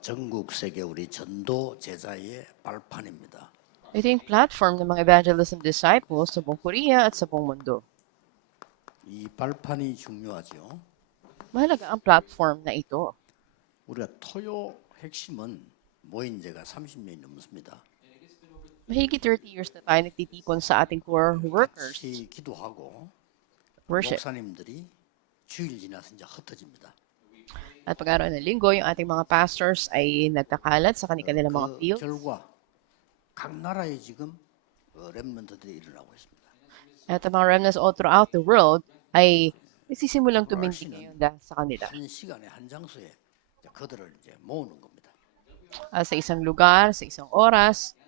전국 세계 우리 전도 제자의 발판입니다. Ito yung platform ng mga evangelism disciples sa buong Korea at sa buong mundo. 이 발판이 중요하죠. Mahalaga ang platform na ito. 우리가 토요 핵심은 모인 지가 30년이 넘습니다. Mahigit 30 years na tayo nagtitipon sa ating core workers. 같이 기도하고 Worship. 목사님들이 주일 지나서 이제 흩어집니다. At pag-araw ng linggo, yung ating mga pastors ay nagkakalat sa kanilang mga 그 fields. 결과 각 나라에 지금 렘넌트들이 일어나고 있습니다. At ang mga remnants all throughout the world ay nagsisimulang tumindig ngayon dahil sa kanila. 한 시간에 한 장소에 그들을 이제 모으는 겁니다. Sa isang lugar, sa isang oras,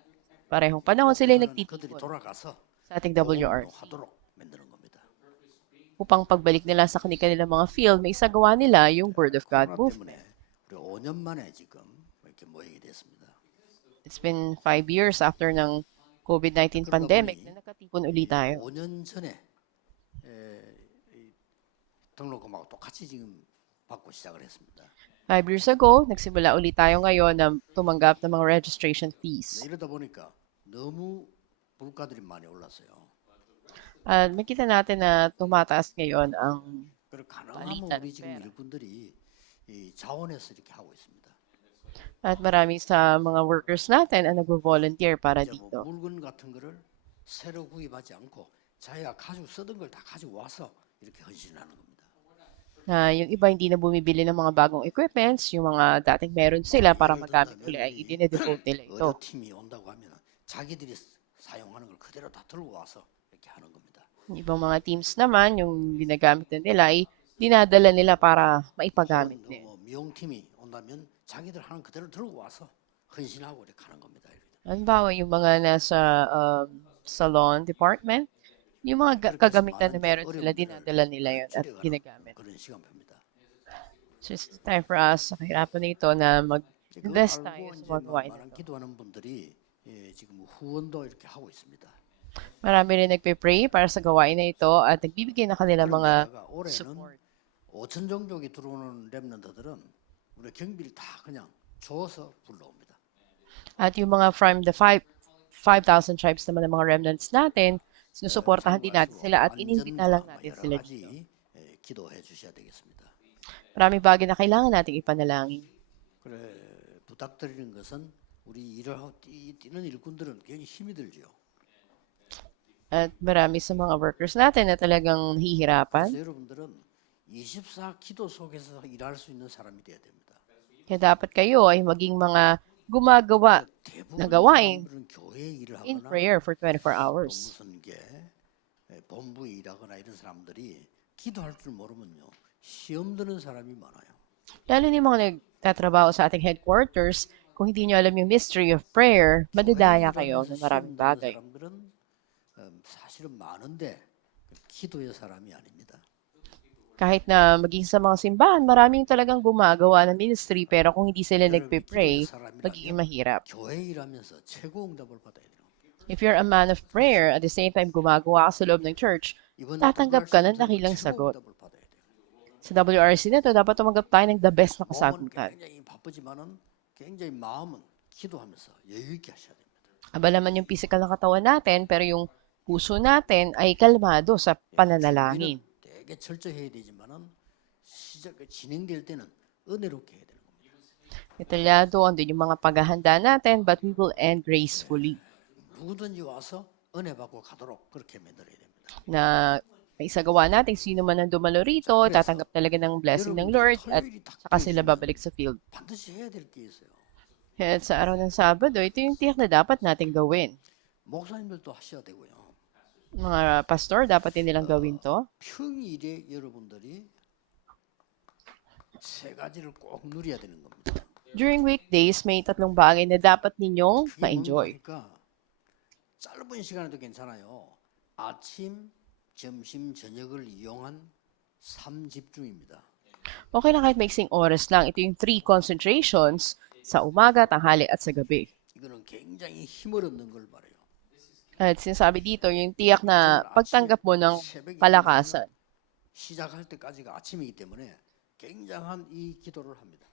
parehong panahon sila 그들이 nagtitipon 돌아가서 sa ating 복음도 WRC. 하도록 만드는 겁니다. Upang pagbalik nila sa kanilang mga field, may isagawa nila yung Word of God 코로나 movement. 때문에 우리 5년 만에 지금 이렇게 모이게 됐습니다. It's been 5 years after ng COVID-19 pandemic na nakatipon ulit tayo. 5년 전에 등록금하고 똑같이 지금 받고 시작을 했습니다. 5 years ago, nagsimula ulit tayo ngayon na tumanggap ng mga registration fees. 이러다 보니까 너무 물가들이 많이 올랐어요. At makita natin na tumataas ngayon ang 그리고 가능하면 Palitan, 우리 지금 pera. 일꾼들이 이 자원해서 이렇게 하고 있습니다. at marami sa mga workers natin ang nagvo-volunteer para 이제 뭐 dito. 물건 같은 거를 새로 구입하지 않고 자기가 가지고 쓰던 걸 다 가지고 와서 이렇게 헌신하는 겁니다. Na yung iba hindi na bumibili ng mga bagong equipments, yung mga dating meron sila para magamit ulit ay idine-devote nila ito. 의료 팀이 온다고 하면 자기들이 사용하는 걸 그대로 다 들고 와서 이렇게 하는 겁니다. Yung ibang mga teams naman, yung ginagamit na nila ay dinadala nila para maipagamit din. 미용팀이 온다면 자기들 하는 그대로 들고 와서 헌신하고 이렇게 하는 겁니다. Halimbawa, yung mga nasa salon department, yung mga kagamitan na meron sila, dinadala nila yun at ginagamit. 그런 시간표입니다. So it's time for us sa kahirapan na ito na 그거 mag-invest 알고 tayo sa 이제 mga gawain 많은 nito. 기도하는 분들이 지금 후원도 이렇게 하고 있습니다. Marami rin nagpe-pray para sa gawain na ito at nagbibigay na kanila mga 그런데다가 올해는 support. 5천 종족이 들어오는 렘넌트들은 우리 경비를 다 그냥 줘서 불러옵니다. At yung mga from the 5,000 tribes naman ng mga remnants natin, sinusuportahan din natin sila at inimbita lang natin 여러 sila 가지 dito. 기도해 주셔야 되겠습니다. Maraming bagay na kailangan nating ipanalangin. 그래 부탁드리는 것은 우리 일을 하고 뛰는 일꾼들은 굉장히 힘이 들죠. At marami sa mga workers natin na talagang nahihirapan. 그래서 여러분들은 24 기도 속에서 일할 수 있는 사람이 돼야 됩니다. Kaya dapat kayo ay maging mga gumagawa 대부분 나 가와인 사람들은 교회 일을 in 하거나 prayer for 24 또 hours. 무슨 게 본부에 일하거나 이런 사람들이 기도할 줄 모르면요 시험 드는 사람이 많아요. Lalo na yung mga nagtatrabaho sa ating headquarters, kung hindi nyo alam yung mystery of prayer, madadaya kayo ng maraming bagay. 사람들은 사실은 많은데 기도의 사람이 아닙니다. Kahit na maging sa mga simbahan, maraming talagang gumagawa ng ministry, pero kung hindi sila nagpe-pray, magiging mahirap. 교회 일하면서 최고 응답을 받아야 돼요. If you're a man of prayer, at the same time gumagawa ka sa loob ng church, 이번 tatanggap ka ng WRC dakilang 최고 sagot. 응답을 받아야 돼요. Sa WRC na to, dapat tumanggap tayo ng the best na 몸은 kasagutan. 굉장히 바쁘지만은 굉장히 마음은 기도하면서 여유 있게 하셔야 됩니다. Abala man yung physical na katawan natin, pero yung puso natin ay kalmado sa pananalangin. 준비는 되게 철저해야 되지만은 진행될 때는 은혜롭게 해야 되는 겁니다. Detalyado, andun yung mga paghahanda natin, but we will end gracefully. 누구든지 와서 은혜 받고 가도록 그렇게 만들어야 됩니다. Na maisagawa natin, sino man ang dumalo rito, tatanggap talaga ng blessing ng Lord at saka sila babalik sa field. 반드시 해야 될 게 있어요. Kaya sa araw ng Sabado, ito yung tiyak na dapat nating gawin. 목사님들도 하셔야 되고요. Mga pastor, dapat din nilang gawin to. 평일에 여러분들이 세 가지를 꼭 누려야 되는 겁니다. During weekdays, may tatlong bagay na dapat ninyong 그게 ma-enjoy. 뭡니까? 짧은 시간에도 괜찮아요. 아침, 점심, 저녁을 이용한 3집중입니다. Okay lang kahit maiksing oras lang. Ito yung 3 concentrations sa umaga, tanghali at sa gabi. 이거는 굉장히 힘을 얻는 걸 말해요. At sinasabi dito, yung tiyak na pagtanggap mo ng 새벽에 palakasan. 시작할 때까지가 아침이기 때문에 굉장한 이 기도를 합니다.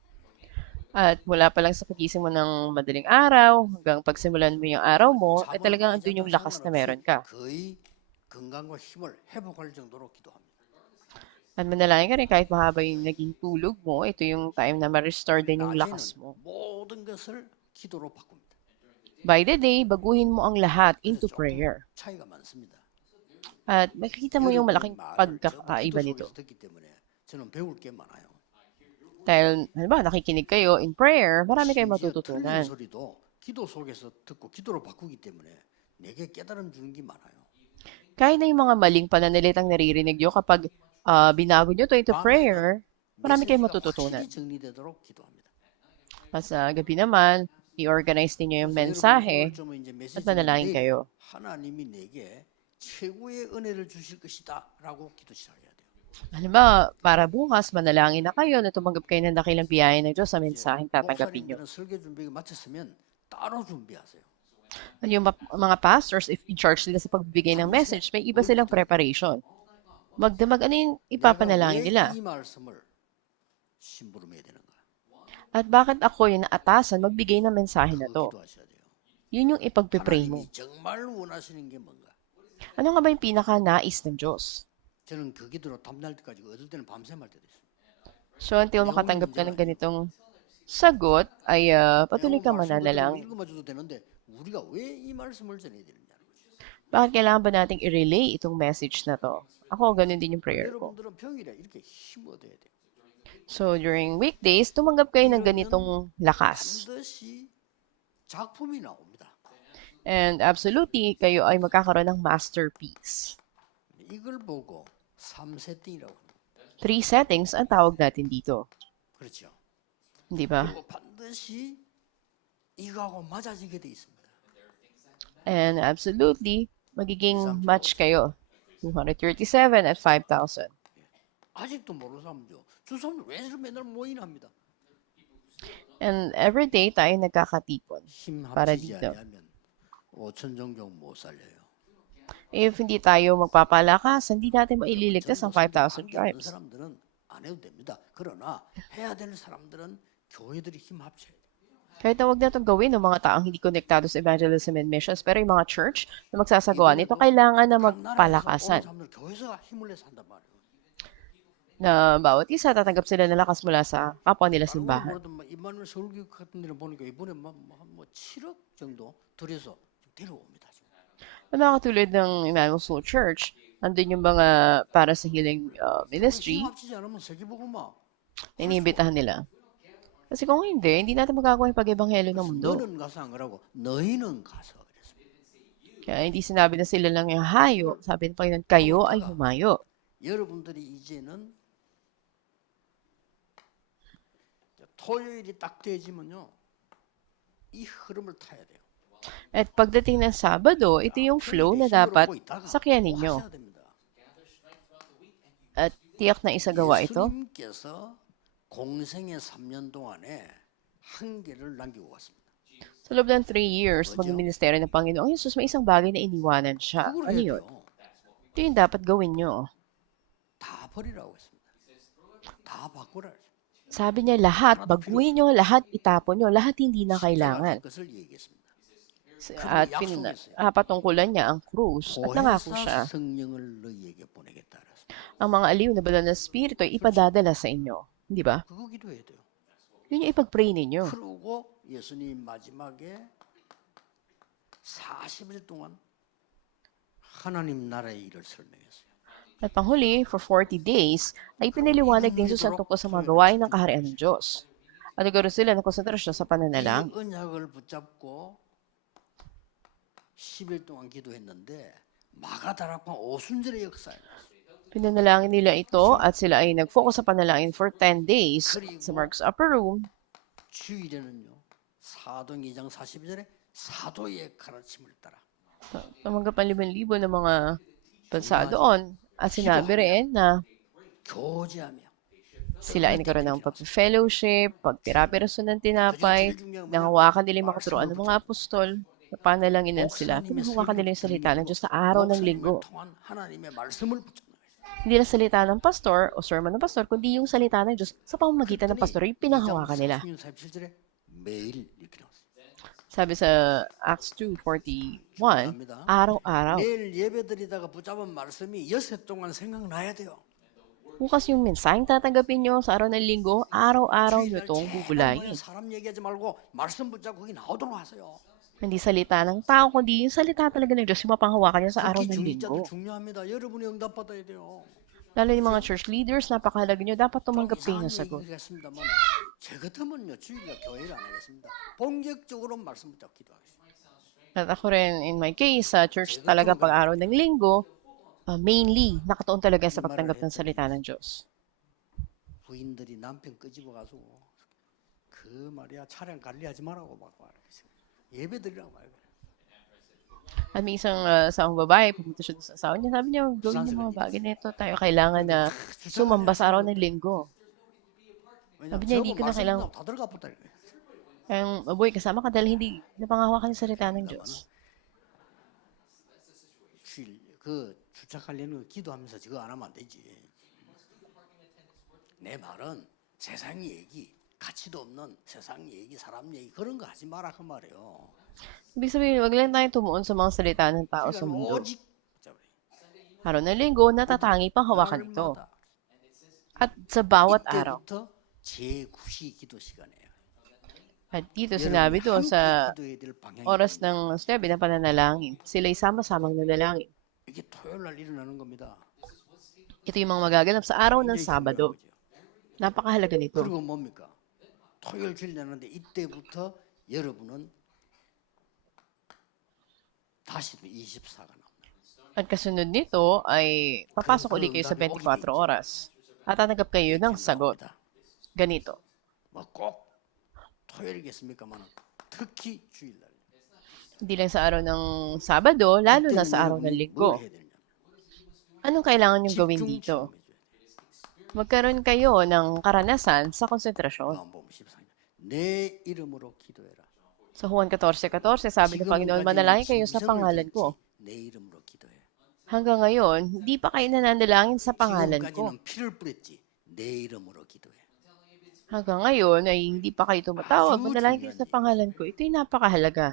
At mula pa lang sa pagising mo ng madaling araw hanggang pagsimulan mo yung araw mo, ay 잠을 talagang 많이 andun 잔다는 yung lakas na meron 상관없이 ka. 거의 건강과 힘을 회복할 정도로 기도합니다. At manalangin ka rin kahit mahaba yung naging tulog mo, ito yung time na ma-restore din yung 낮에는 lakas mo. 모든 것을 기도로 바꿉니다. By the day, 바guhin mo ang lahat 그래서 into 조금 prayer. 차이가 많습니다. At makikita mo yung 여러분의 malaking 말을 전부 pagkakaiba 기도 nito. 속에서 듣기 때문에 저는 배울 게 많아요. Dahil, halimbawa, nakikinig kayo in prayer, marami kayong 심지어 틀린 matututunan. 소리도 기도 속에서 듣고 기도로 바꾸기 때문에 내게 깨달음 주는 게 많아요. Kahit na yung mga maling pananalitang naririnig nyo kapag binago nyo to into prayer, marami kayong 메시지가 matututunan. 확실히 정리되도록 기도합니다. At sa gabi naman, i-organize ninyo yung 그래서 여러분 mensahe 오늘쯤은 이제 at 메시지는 manalangin 내일 kayo. 하나님이 내게 최고의 은혜를 주실 것이다라고 기도 시작해야 돼요. Halimbawa, para bukas, manalangin na kayo na tumanggap kayo ng dakilang biyaya ng Diyos sa mensaheng tatanggapin nyo. 목사님들은 설교 준비 마쳤으면 따로 준비하세요. At yung mga pastors, if in charge sila sa pagbibigay ng message, may iba silang preparation. Magdamag ano yung ipapanalangin nila. 이 말씀을 심부름해야 되는가? At bakit ako yung naatasan magbigay ng mensahe na to? 기도하셔야 돼요. Yun yung ipagpipray mo. 하나님이 정말 원하시는 게 뭔가? Ano nga ba yung pinaka-nais ng Diyos? 저는 그 기도로 탐날 때까지 어떨 때는 밤샘할 때도 있어요. So, until makatanggap ka ng ganitong sagot, ay patuloy ka mananalangin. 읽어봐줘도 되는데 우리가 왜 이 말씀을 전해야 되느냐? Bakit kailangan ba nating i-relay itong message na to? Ako, ganun din yung prayer ko. 여러분들은 평일에 이렇게 힘 얻어야 돼요. So, during weekdays, tumanggap kayo ng ganitong lakas. 반드시 작품이 나옵니다. And absolutely, kayo ay magkakaroon ng masterpiece. 이걸 보고 3세팅이라고 합니다. 3 settings ang tawag natin dito. 그렇죠. Di ba? 그리고 반드시 이거하고 맞아지게 돼 있습니다. And absolutely, magiging match kayo. 237 at 5,000. 아직도 모르는 사람도 저 사람들 왜 저렇게 맨날 모이나 합니다. And every day tayo nagkakatipon 힘 para 합치지 dito. 아니하면 5천 종족 못 살려요. If hindi tayo magpapalakas, hindi natin maililigtas ang 전도 5,000 관계 없는 tribes. 사람들은 안 해도 됩니다. 그러나 해야 되는 사람들은 교회들이 힘 합쳐야 돼요. Kahit na huwag natin gawin ng mga taong hindi konektado sa evangelism and missions, pero yung mga church na magsasagawa nito, kailangan na 각 나라에서 오는 magpalakasan. 사람들 교회에서 힘을 내서 한단 말이에요. Na bawat isa tatanggap sila ng lakas mula sa kapwa nila 다른 건 simbahan. 모르든 임마누엘 서울교육 같은 데는 보니까 이번에 뭐 7억 정도 들여서 데려옵니다. 지금. Mga katulad ng Emmanuel Soul Church, nandun yung mga para sa healing ministry, 힘 합치지 않으면 세계복음화. na iniimbitahan nila. Kasi kung hindi natin magagawa yung pag-ebanghelyo ng mundo. 너는 가서 안 그러고 너희는 가서 그랬습니다. Kaya hindi sinabi na sila lang yung hayo. Sabi ng Panginoon, kayo ay humayo. 여러분들이 이제는 토요일이 딱 되지면요, 이 흐름을 타야 돼요. At pagdating ng Sabado, ito yung flow na dapat sakyan ninyo. 하셔야 됩니다. At tiyak na isagawa ito. 예수님께서 공생의 3년 동안에 한계를 남기고 갔습니다. Sa loob ng 3 years, mag-ministeryo ng Panginoong Jesus, may isang bagay na iniwanan siya. 그걸 Ano 해야 yun? 돼요. Ito yung dapat gawin nyo. 다 버리라고 했습니다. 다 바꾸라. Sabi niya, lahat, baguhin nyo, lahat itapon nyo, lahat hindi na kailangan. 것을 얘기했습니다. At patungkulan niya ang krus. At nangako 보혜사 siya, 성령을 너희에게 보내겠다. 그랬습니다. ang mga aliw na banal na spirito ay ipadadala sa inyo. Hindi ba? 그거 기도해야 돼요. Yun yung ipag-pray ninyo. 그러고 예수님 마지막에 40일 동안 하나님 나라의 일을 설명했어요. At panghuli, for 40 days, ay piniliwanag din Jesus ang tungkol sa mga gawain ng kaharian ng Diyos. At nagkaroon sila ng konsentrasyon sa 이 pananalang. 언약을 붙잡고 10일 동안 기도했는데 마가다락방 오순절의 역사에 나왔어요. Pinanalangin nila ito at sila ay nag-focus sa panalangin for 10 days sa Mark's Upper Room. 주일에는요. 사도행 2장 42절에 사도의 가르침을 따라 Tumanggap ang 5,000 ng mga bansa doon. At sinabi rin na 교제하며 sila ay nagkaroon ng pag-fellowship, pagtira-piraso ng tinapay, nangawakan nila yung makaturoan ng mga apostol, napanalangin sila, pinahawakan nila yung salita ng Diyos sa araw ng linggo. 통한 하나님의 말씀을 붙잡는 거예요. Hindi na salita ng pastor o sermon ng pastor, kundi yung salita ng Diyos sa pamamagitan ng pastor, yung pinanghawakan nila. 47절에 매일 이렇게 나왔어요. Sabi sa Acts 2:41, 중요합니다. araw-araw. 내일 예배드리다가 붙잡은 말씀이 여섯 동안 생각나야 돼요. Bukas yung mensaheng tatanggapin nyo sa araw ng linggo, araw-araw nyo 주일날 itong 제발 bubulayin. 뭐냐, 사람 얘기하지 말고 말씀 붙잡고 거기 나오도록 하세요. Hindi salita ng tao, kundi yung salita talaga ng Diyos, yung mapanghawakan nyo sa araw 특히 ng 중직자들 linggo. 중요합니다. 여러분이 응답받아야 돼요. Lalo yung mga church leaders, napakahalaga nyo, dapat 좀 tumanggap kayo 이상한 ng sagot. 얘기겠습니다만 제 같으면요 주일날 교회를 안 하겠습니다. 본격적으로 말씀 붙잡고 기도하겠습니다. At ako rin, in my case, sa church talaga pag araw ng linggo, mainly, nakatuon talaga sa pagtanggap ng salita ng Diyos. 부인들이 남편 끄집어 가지고 그 말이야 차량 관리하지 말라고 막 말하고 예배 드리라고 말해요. At may isang asaong babae, pumunta siya doon sa asawa niya, sabi niya, gawin niyo mga bagay na ito, tayo kailangan na sumamba sa araw ng linggo. 왜냐면 사비 niya, 저거 hindi ko na 말씀 kailangan- 다 들어가 보다 이거예요. Kayang mabuhay kasama ka dahil hindi napangahawakan yung salita ng Diyos. 주일 그 주차 관리는 기도하면서 저거 안 하면 안 되지. 내 말은 세상 얘기, 가치도 없는 세상 얘기, 사람 얘기 그런 거 하지 마라 그 말이에요. Ibig sabihin, wag lang tayo tumuon sa mga salita ng tao sa 그러니까 mundo. 오직 Araw ng linggo, natatangi pang hawakan ito. 날마다 At sa bawat araw. 이때부터 제9시 기도 시간이에요. At dito 여러분이 sinabi doon 함께 sa 기도해야 될 방향이 oras 있거든요. ng 9 na pananalangin, sila'y sama-samang nanalangin. 이게 토요일 날 일어나는 겁니다. Ito yung mga magaganap sa araw ng 굉장히 Sabado. 중요한 거죠. Napakahalaga nito. 그리고 뭡니까? 토요일 주일 되는데 이때부터 여러분은 다시 24가 나옵니다. At kasunod nito ay papasok ulit kayo sa 24 oras. At tatanggap kayo ng sagot. Ganito. 뭐꼭 토요일이겠습니까만 특히 주일날. Hindi lang sa araw ng Sabado, lalo na sa araw ng Linggo. 뭘 해야 되냐? Anong kailangan niyong gawin 집중 dito? 집중해줘야 돼. Magkaroon kayo ng karanasan sa konsentrasyon. 마음보험 14절. 내 이름으로 기도해라. Sa Juan 14:14, sabi ng Panginoon, manalangin kayo sa pangalan ko. 내 이름으로 기도해. Hanggang ngayon, hindi pa kayo nananalangin sa pangalan ko. 지금까지는 피를 뿌렸지. 내 이름으로 기도해. Hanggang ngayon ay hindi pa kayo tumatawag, manalangin kayo sa pangalan ko. Ito'y napakahalaga.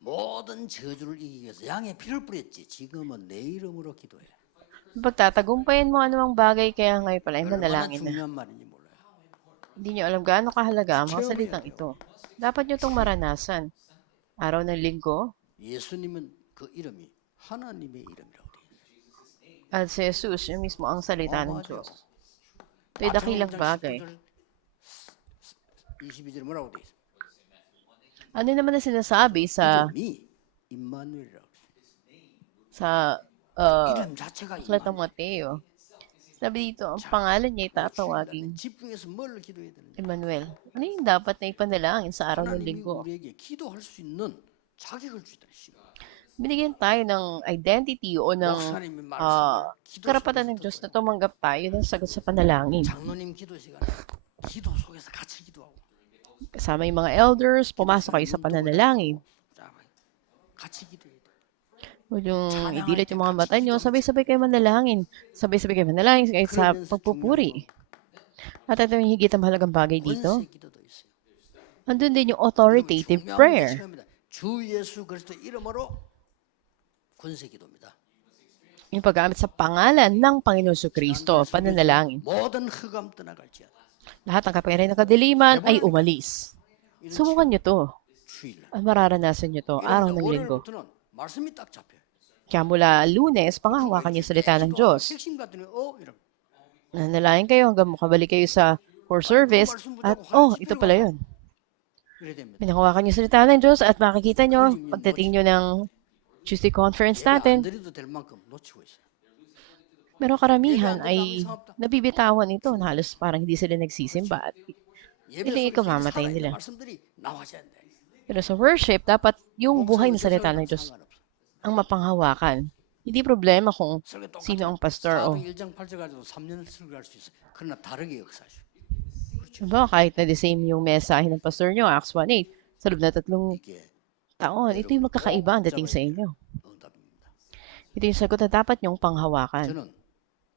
모든 저주를 이기기 위해서 양의 피를 뿌렸지. 지금은 내 이름으로 기도해. Pagtatagumpayan mo anumang bagay, kaya ngayon pala ay 얼마나 manalangin na. 중요한 말인지 몰라요. Hindi nyo alam gaano kahalaga ang mga salitang ito. Dapat nyo itong maranasan. Araw ng linggo, 예수님은 그 이름이 하나님의 이름이라고 돼 있어요. at si Jesus, yun mismo ang salita ng Diyos. Ito'y dakilang bagay. 22절 뭐라고 돼 있어요? Ano naman na sinasabi sa 이름이 임마누엘이라고 돼 있어요. sa 이름 자체가 Aklat ng 임마누엘. Mateo? Sabi dito, ang pangalan niya ay tatawaging 집중해서 뭘 기도해야 되는지. Emmanuel. Ano yung dapat na ipanalangin sa araw ng 하나님이 linggo? 우리에게 기도할 수 있는 자격을 주다. Binigyan tayo ng identity o ng 목사님이 ah, 말씀을 기도 karapatan ng 속에서 Diyos na 들어요. tumanggap tayo ng sagot sa panalangin. 장로님 기도 시간에 기도 속에서 같이 기도하고 Kasama yung mga elders, pumasok kayo sa pananalangin. 자, 같이 기도해야 돼. Huwag yung idilat yung mga mata nyo, sabay-sabay kayo manalangin. Sabay-sabay kayo manalangin kahit sa pagpupuri. At ito yung higit ang mahalagang bagay dito. 권세 기도도 있어요. Andun din yung authoritative 중요한 prayer. 문제입니다. 주 예수 그리스도 이름으로 권세 기도입니다. Yung paggamit sa pangalan ng Panginoon Kristo, pananalangin. 모든 흑암 떠나갈지어다. Lahat ng kapangyarihan ng kadiliman ay umalis. 이런 Subukan nyo to. 주일 날. At mararanasan nyo to araw ng linggo. 월요일부터는 말씀이 딱 잡혀요. Kaya mula Lunes, pangahawakan niyo yung salita ng Diyos. 핵심 같더니 이런. Nanalangin kayo hanggang makabalik kayo sa for service. At ito pala yun. 이래 됩니다. Pinahawakan niyo yung salita ng Diyos at makikita nyo, pagdating nyo ng Tuesday conference 예배 안 natin, 드려도 될 만큼 놓치고 있어요. pero karamihan ay nabibitawan ito na halos parang hindi sila nagsisimba at 예배 Hindi 속에서 ikamamatay 살아있는 nila. 말씀들이 나와야 돼. pero sa worship, dapat yung buhay na salita ng Diyos 상관없어. ang mapanghawakan. Hindi problema kung 설교 똑같아. sino ang pastor o 1장 8절 가지고 3년 설교할 수 있어. 그러나 다르게 역사하셔. diba, kahit na the same yung mensahe ng pastor nyo, Acts 1:8, sa loob na 3 이게 taon, ito yung magkakaiba ang dating sa inyo. 응답입니다. Ito yung sagot na dapat nyong panghawakan. 저는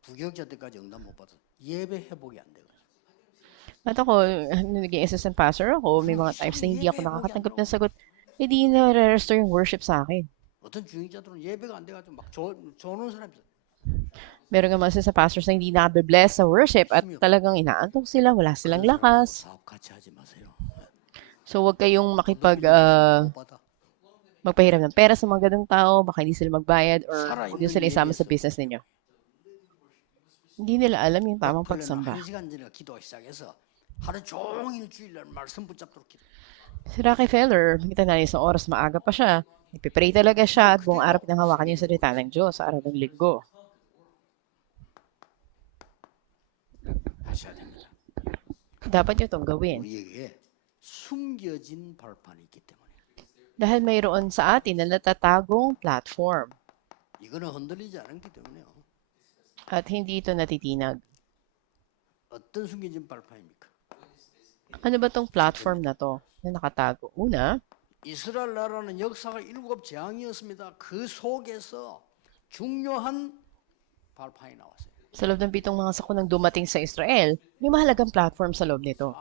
부교육자 때까지 응답 못 받아. 예배 회복이 안 되거든. At ako, nung naging assistant pastor ako, may mga times na hindi ako nakakatanggap ng sagot, hindi na-restore yung worship sa akin. 어떤 중직자들은 예배가 안 돼가지고 막 조는 사람이 있어. Meron nga mga assistant pastors na hindi nakabe-bless sa worship at talagang inaantok sila, wala silang 그런 사람하고 lakas. 사업 같이 하지 마세요. So, huwag kayong 못 받아. magpahiram ng pera sa mga ganung tao, baka hindi sila magbayad or 살아있는 huwag sila isama sa 예배에서 business ninyo. Hindi nila alam yung tamang 벽걸레는 pagsamba. 1시간 전에 기도 시작해서 하루 종일 주일날 말씀 붙잡도록 기도. Si Rocky Feller, makita natin isang oras maaga pa siya. Nagpipray talaga siya at buong araw pinanghawakan niya yung salita ng Diyos sa araw ng linggo. 하셔야 됩니다. Dapat niyo itong gawin. 우리에게 숨겨진 발판이 있기 때문에 Dahil mayroon sa atin na natatagong platform 이거는 흔들리지 않기 때문에요. at hindi ito natitinag. 어떤 숨겨진 발판입니까? Ano ba tong platform na to na nakatago? Una, 이스라엘 나라는 역사가 7 재앙이었습니다. 그 속에서 중요한 발판이 나왔어요. sa loob ng 7 mga sakunang dumating sa Israel, may mahalagang platform sa loob nito.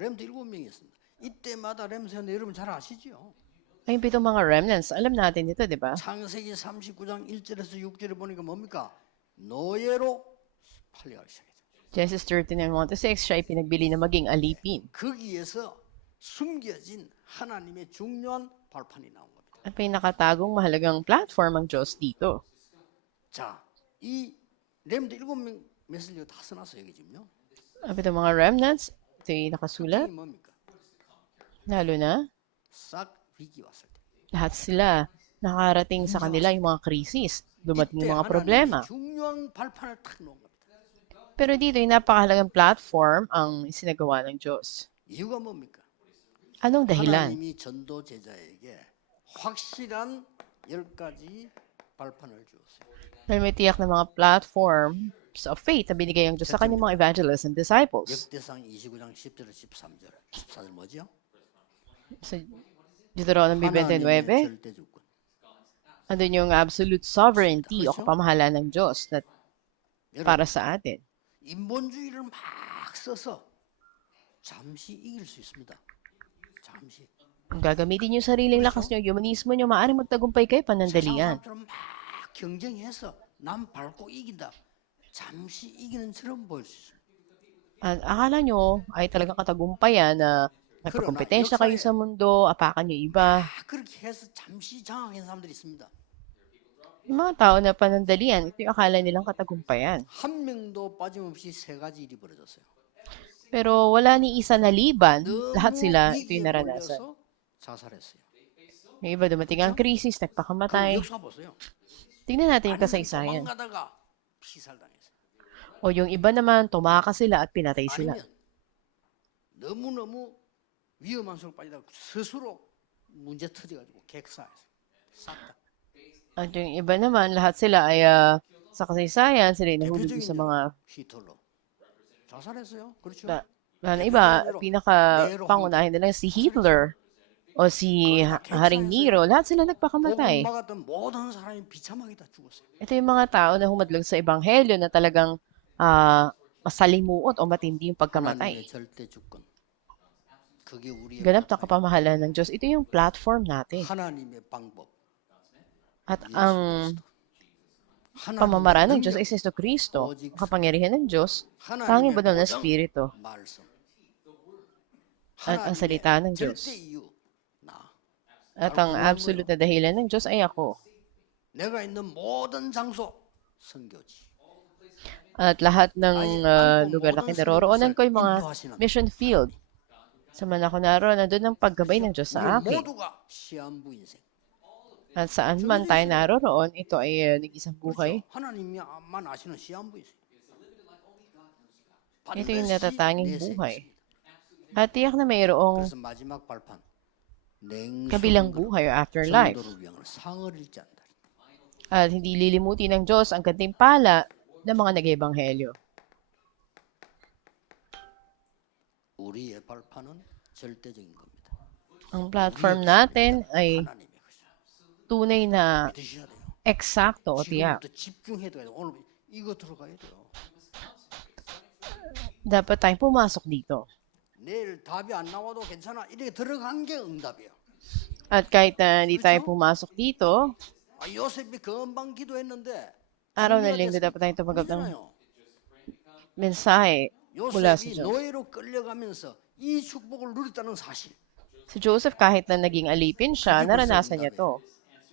렘도 7명이었습니다. 이때마다 렘세는 여러분 잘 아시죠? Ay, yung 7 mga remnants, alam natin ito, di ba? 창세기 39장 1절에서 6절에 보니까 뭡니까? 노예로 팔려가기 시작했어요. Genesis 39, 1-6, siya ay pinagbili na maging alipin. 거기에서 숨겨진 하나님의 중요한 발판이 나온 겁니다. At may nakatagong mahalagang platform ang Diyos dito. 자, 이 렘도 7명 메시지가 다 써놨어요, 여기 지금요. Ang 7 mga remnants, ito yung nakasulat. 특징이 뭡니까? Lalo na, 싹 위기 왔을 때. lahat sila nakarating sa kanila yung mga krisis. Dumating 이때 yung mga 하나님이 problema. 중요한 발판을 탁 놓은 겁니다. Pero dito, yung napakahalagang platform ang sinagawa ng Diyos. 이유가 뭡니까? Anong dahilan? 하나님이 전도 제자에게 확실한 10가지 발판을 주었어요. Dahil may tiyak na mga platforms of faith na binigay ang Diyos sa kanyang mga evangelists and disciples. 역대상 29장 10절 13절 14절 뭐죠? Sa Deuteronomy 하나님의 29, 절대 주권. andun yung absolute sovereignty o kapamahalan ng Diyos na para sa atin. 인본주의를 막 써서 잠시 이길 수 있습니다. 잠시. Kung gagamitin yung sariling lakas nyo, humanismo nyo, maaaring magtagumpay kayo 세상 panandalian. 사람들은 막 경쟁해서 남 밟고 이긴다. 잠시 이기는 처럼 보일 수 있습니다. At akala nyo ay talagang katagumpayan na nagpakompetensya kayo sa mundo, apakan nyo iba. 그렇게 해서 잠시 장악한 사람들이 있습니다. Yung mga tao na panandalian, ito yung akala nilang katagumpayan. 한 명도 빠짐없이 3가지 일이 벌어졌어요. Pero wala ni isa na liban, lahat 너무 sila ito 위기에 yung naranasan. 몰려서 자살했어요. Yung iba dumating ang krisis, 그 nagpakamatay. 역사 보세요. Tingnan natin yung 아니면 kasaysayan. 도망가다가 피살당했어요. O yung iba naman, tumakas sila at pinatay sila. 아니면 너무너무 위험한 속으로 빠지다가 스스로 문제 터져가지고 객사했어요. 싹다. At yung iba naman, lahat sila ay sa kasaysayan, sila ay nahulog 대표적인 sa mga 히틀러 자살했어요. 그렇죠? na iba, pinaka-pangunahin nila si Hitler o si Haring Nero, lahat sila nagpakamatay. 막았던 모든 사람이 비참하게 다 죽었어요. Ito yung mga tao na humadlong sa ebanghelyo na talagang masalimuot o matindi yung pagkamatay. 하나님의 절대 주권. 그게 우리의 Ganap na kapamahalan ng Diyos. Ito yung platform natin. 하나님의 방법. At ang pamamaraan ng Diyos ay Kristo Kristo. Ang kapangyarihan ng Diyos, tanging banal na Espiritu. 말씀. At ang salita ng 절대 Diyos. 이유. 나. At ang absolute na dahilan ng Diyos ay ako. 내가 있는 모든 장소 선교지. At lahat ng lugar na kinaroroonan ko, yung mga mission field. Sa man ako naroon, nandun ang paggabay ng Diyos sa 우리 akin. 모두가 시한부 인생. At saan man tayo naroon, ito ay nag-isang buhay. 그렇죠? 하나님만 아시는 시한부 인생. Ito yung natatanging 반드시 buhay. 내생이 있습니다. At tiyak na mayroong 그래서 마지막 발판. kabilang buhay o afterlife. 전도를 위한 상을 잃지 않다. At hindi lilimutin ng Diyos ang gantimpala ng mga nag-ebanghelyo. 우리의 발판은 절대적인 겁니다. Ang platform natin ay 하나님의 것이야. tunay na 믿으셔야 돼요. eksakto o tiyak. 지금부터 집중해야 돼요. 오늘 이거 들어가야 돼요. Dapat tayong pumasok dito. 내일 답이 안 나와도 괜찮아. 이렇게 들어간 게 응답이에요. At kahit na hindi tayo 그렇죠? pumasok dito, 요셉이 금방 기도했는데 araw ng 준비가 linggo dapat tayong 됐습니까? tumanggap ng 아니잖아요. mensahe mula sa 요셉이 Diyos. 노예로 끌려가면서 이 축복을 누렸다는 사실. Si Joseph, kahit na naging alipin siya, 그게 벌써 naranasan niya 응답이에요. to.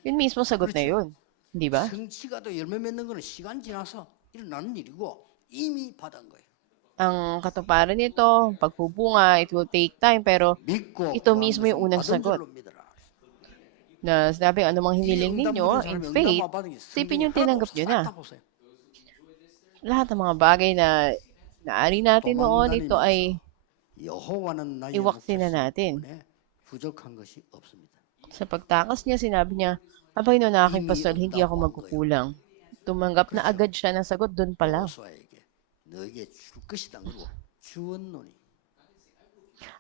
Yun mismo sagot na 그렇죠. yun. Di ba? 성취가 또 열매 맺는 거는 시간 지나서 일어나는 일이고 이미 받은 거예요. Ang katuparan nito, pagpubunga, it will take time, pero 믿고 ito 구한 mismo yung 것은 unang 받은 sagot. 줄로 믿어라. Na sinabi, anumang 이 hiniling 응답 ninyo 누린 in 사람이 faith, 응답만 받은 게 isipin 성경에 yung 하나도 tinanggap 없어. nyo na. 싹 다 보세요. Lahat ng mga bagay na naari natin noon, ito ay 도망다니면서 여호와는 나의 iwaksin na 목자시기 natin. 때문에 부족한 것이 없습니다. Sa pagtakas niya, sinabi niya, Abay no na aking 이미 pastor, hindi ako 응답한 거예요. magkukulang. Tumanggap na 그렇죠. agad siya ng sagot doon pa lang. 여호수아에게 너에게 줄 것이다. 그리고 주었노니.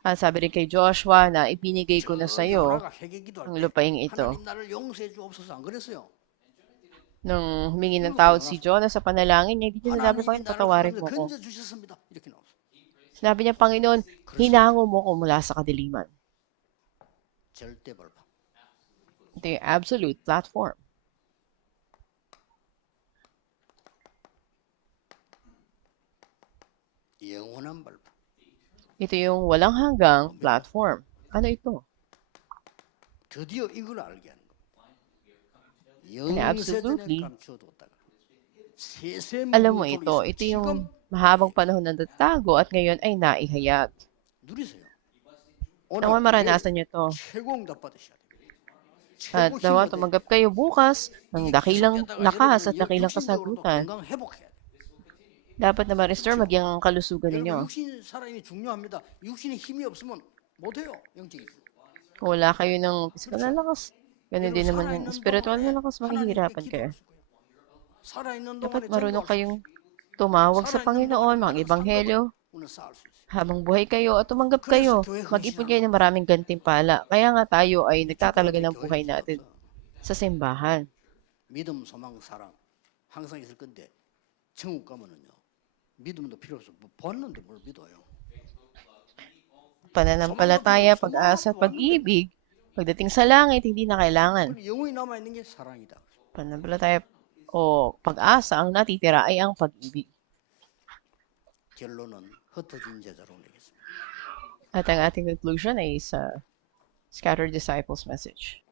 At sabi rin kay Joshua na ibinigay ko na sa iyo 요나가 회개 기도할 ang 때 lupaing ito. 하나님 나를 용서해 주옵소서 안 그랬어요? Nung humingi ng tawad si Jonah sa panalangin niya, hindi niya sinabi, 하나님이 Panginoon, 나를 patawarin mo ko. 건져 주셨습니다. 이렇게 나왔어. Sinabi niya, Panginoon, hinango mo ko mula sa kadiliman. 절대 벌판. Ito yung absolute platform. 영원한 벌판. Ito yung walang hanggang platform. Ano ito? 드디어 이걸 알게 하는 And 거예요. absolutely, 영세전에 감추어뒀다가 세세 Alam mo 문을 ito, 통해서 ito 지금 yung mahabang panahon na natago at ngayon ay naihayag. 누리세요. Nawa 오늘 maranasan niyo to. 최고 응답 받으셔야 돼요. At 최고 nawa 힘을 tumanggap kayo bukas ng dakilang 계속되다가 lakas at 여러분은 dakilang 육신적으로도 kasagutan. 건강 회복해야 돼요. Dapat na ma-restore maging ang kalusugan 여러분 ninyo. 육신 살아있는 중요합니다. 육신에 힘이 없으면 못해요. 영적인. Kung wala kayo ng physical na lakas, ganun din naman yung spiritual na lakas, mahihirapan kayo. 살아있는 Dapat 동안에 marunong 전도할 수 kayong tumawag sa 살아있는 Panginoon, 동안에 mga ebanghelyo, 오늘 쌓을 수 있어요. habang buhay kayo at tumanggap kayo, mag-ipon kayo ng maraming gantimpala. Kaya nga tayo ay nagtatalaga ng buhay natin sa simbahan. 믿음, 소망, 사랑 항상 있을 건데 천국 가면은요 믿음도 필요 없어. 뭐 봤는데 뭘 믿어요? Pananampalataya, pag-asa, pag-ibig, pagdating sa langit, hindi na kailangan. 그럼 영원히 남아 있는 게 사랑이다. Pananampalataya o pag-asa, ang natitira ay ang pag-ibig. 결론은 흩어진 제자로 내겠습니다. At ang ating conclusion ay sa Scattered Disciples message.